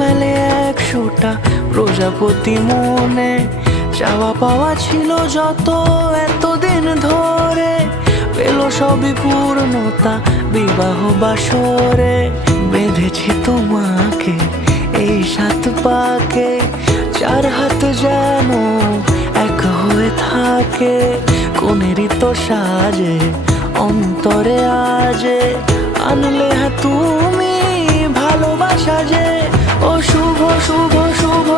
মেলে 100টা প্রজাপতি মনে, চাওয়া পাওয়া ছিল যত এতদিন ধরে, পেল সবই পূর্ণতা বিবাহ বাসরে। বেঁধেছি তোমাকে এই 7 পাকে, 4 হাত যেন এক হয়ে থাকে, কোনেরই তো সাজে অন্তরে আজে আনলে তুমি ভালোবাসা যে। ও শুভ শুভ শুভ